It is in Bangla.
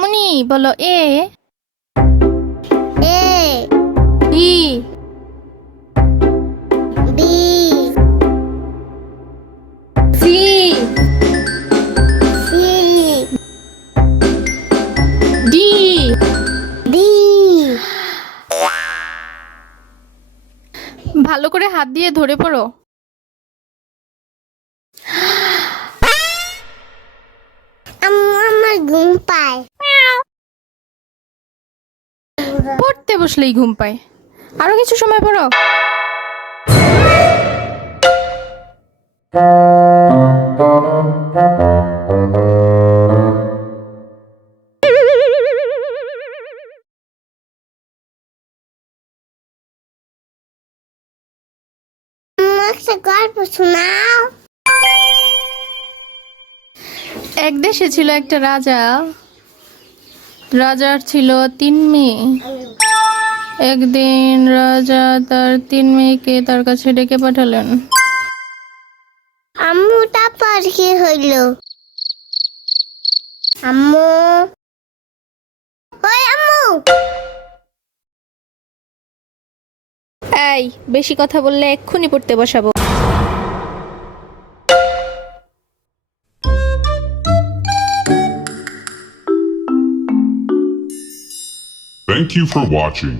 মামুনি বলো A A B B C C D D. ভালো করে হাত দিয়ে ধরে পড়ো। আম্মু আমার ঘুম পায়। পড়তে বসলেই ঘুম পায়, আরো কিছু সময় পড়ো। আম্মু একটা গল্প শোনাও। এক দেশে ছিল একটা রাজা। রাজার ছিল 3 মেয়ে। একদিন রাজা তার 3 মেয়েকে তার কাছে ডেকে পাঠালেন। আম্মু তারপর কি হইল? আম্মু, ওই আম্মু। এই বেশি কথা বললে এক্ষুনি পড়তে বসাবো। Thank you for watching.